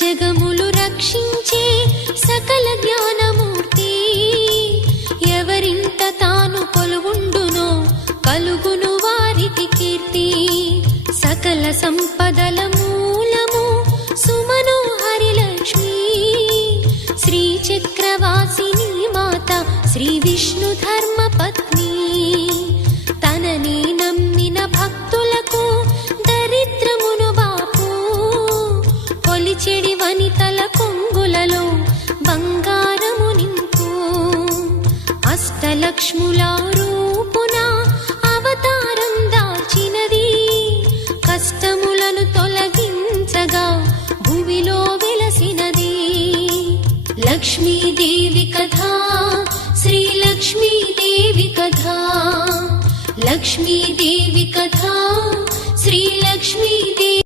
జగములు రక్షించే సకల జ్ఞానమూర్తి. ఎవరింట తాను కొలువుండునో కలుగును వారికి కీర్తి. సకల సంపదల మూలము సుమనోహరి లక్ష్మి. శ్రీ చక్రవాసిని మాత శ్రీ విష్ణు ధర్మ పత్ని. తనని నమ్మిన భక్తులకు దరిద్రమును బాపు. కొలిచెడి వనితల కొంగులలో బంగారము నింపు. అష్టలక్ష్ముల రూపున అవతారం దాల్చినది. కష్టములను తొలగించగా భూమిలో వెలసినది. లక్ష్మీదేవి కథ శ్రీ లక్ష్మీదేవి కథ. లక్ష్మీదేవి కథ శ్రీ లక్ష్మీదేవి